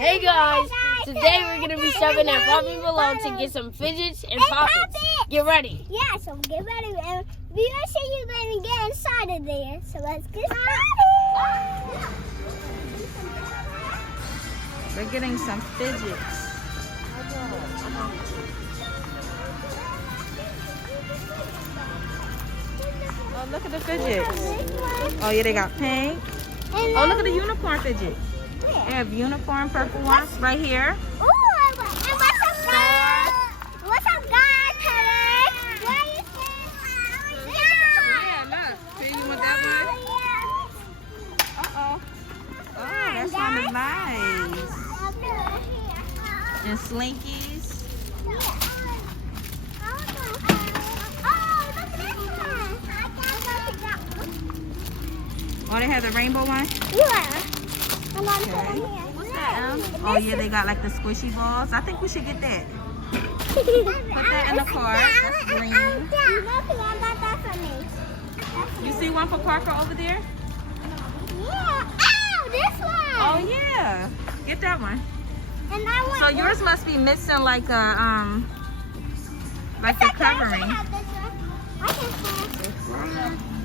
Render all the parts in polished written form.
Hey guys, today we're gonna be stopping at Popping Below to get some fidgets and poppets. Get ready. Yeah, so get ready. And we're gonna show you going to get inside of there. So let's get started. We're getting some fidgets. Oh, look at the fidgets. Oh yeah, they got pink. Oh, look at the unicorn fidget. They have unicorn purple ones right here. Ooh, and what's up, guys? What's up, guys? Hello. What are you saying? Yeah, look. See, you want that one? Uh-oh. Oh, that one is nice. And slinkies. Oh, they have the rainbow one? Yeah. Okay. What's that, Oh, yeah, they got like the squishy balls. I think we should get that. Put that in the cart. That's green. You see one for Parker over there? Yeah. Oh, this one. Oh, yeah. Get that one. And I want So yours must be missing like a, like the covering. I can have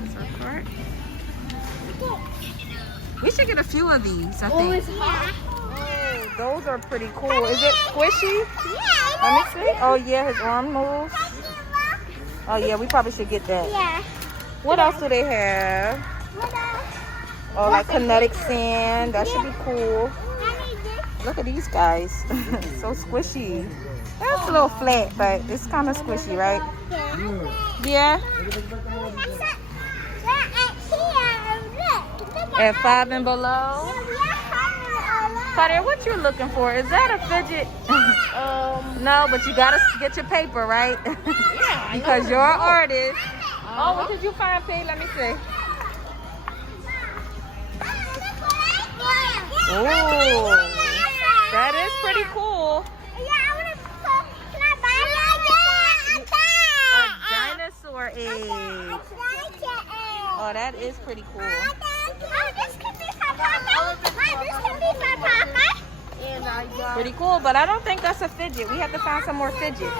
It's our cart. We should get a few of these, I think. Yeah. Oh, those are pretty cool. Is it squishy? Yeah. Let me see. Oh, yeah, his arm moves. Oh, yeah, we probably should get that. Yeah. What else do they have? What else? Oh, like kinetic sand. That should be cool. I need this. Look at these guys. So squishy. That's a little flat, but it's kind of squishy, right? Yeah. Yeah? At 5 and below. Carter, what you looking for? Is that a fidget? No, but you gotta get your paper, right? Yeah, Because you're an artist. Oh, what did you find, P? Let me see. Oh, that is pretty cool. A dinosaur egg. Oh, that is pretty cool. Pretty cool, but I don't think that's a fidget. We have to find some more fidgets.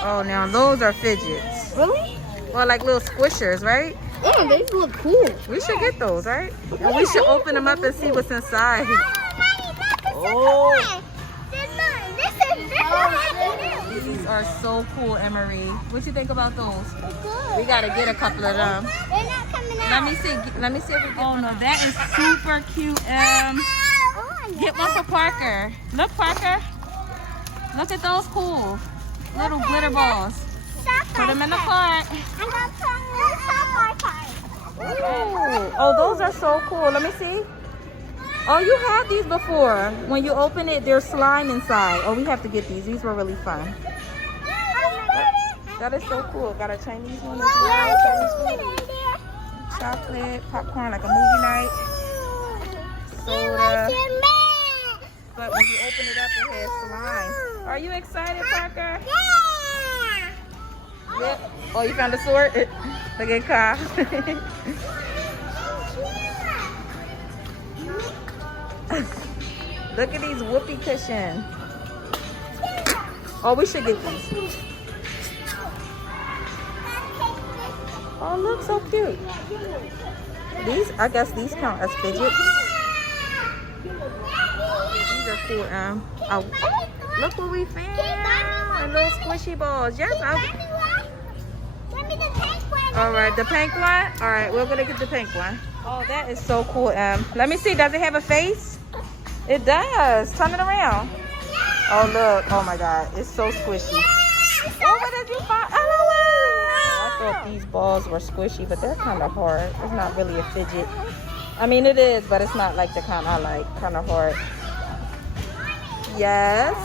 Oh, now those are fidgets. Really? Well, like little squishers, right? Oh, they look cool. We should get those, right? And we should open them up and see what's inside. Oh. These are so cool, Emery. What you think about those? Good. We gotta get a couple of them. They're not coming out. Let me see. Let me see if we get. Oh no, that is super cute. Get one for Parker. Look, Parker. Look at those cool little glitter balls. Put them in the cart. I'm gonna put them in the cart. Oh, those are so cool. Let me see. Oh, you had these before. When you open it, there's slime inside. Oh, we have to get these. These were really fun. That is so cool. Got a Chinese one as well. Chinese food. Chocolate, popcorn, like a movie night. Soda. But when you open it up, it has slime. Are you excited, Parker? Yep. Oh, you found the sword? Look at Kyle. Look at these whoopee cushions. Oh, we should get these. Oh, look, so cute. These, I guess these count as fidgets. These are cool. Oh, look what we found. And little squishy balls. Yes, all right, the pink one. All right, we're gonna get the pink one. Oh, that is so cool. Let me see. Does it have a face? It does. Turn it around. Oh, look. Oh my God, it's so squishy. Oh, what did you find? LOL. I thought these balls were squishy, but they're kind of hard. It's not really a fidget. I mean, it is, but it's not like the kind I like. Kind of hard. Yes.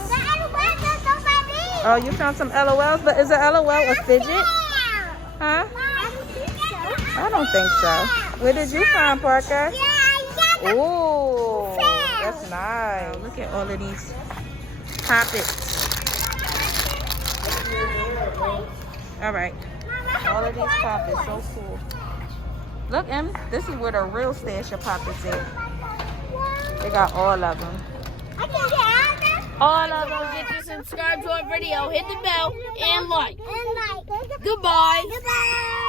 Oh, you found some LOLs, but is a LOL a fidget? Huh? I don't think so. Where did you find, Parker? Oh, that's nice. Look at all of these poppets. All right. All of these poppets, so cool. Look, Em, this is where the real stash of poppets is. They got all of them. I can get out there. All of them. Get to subscribe to our video, hit the bell, and like. And like. Goodbye. Goodbye.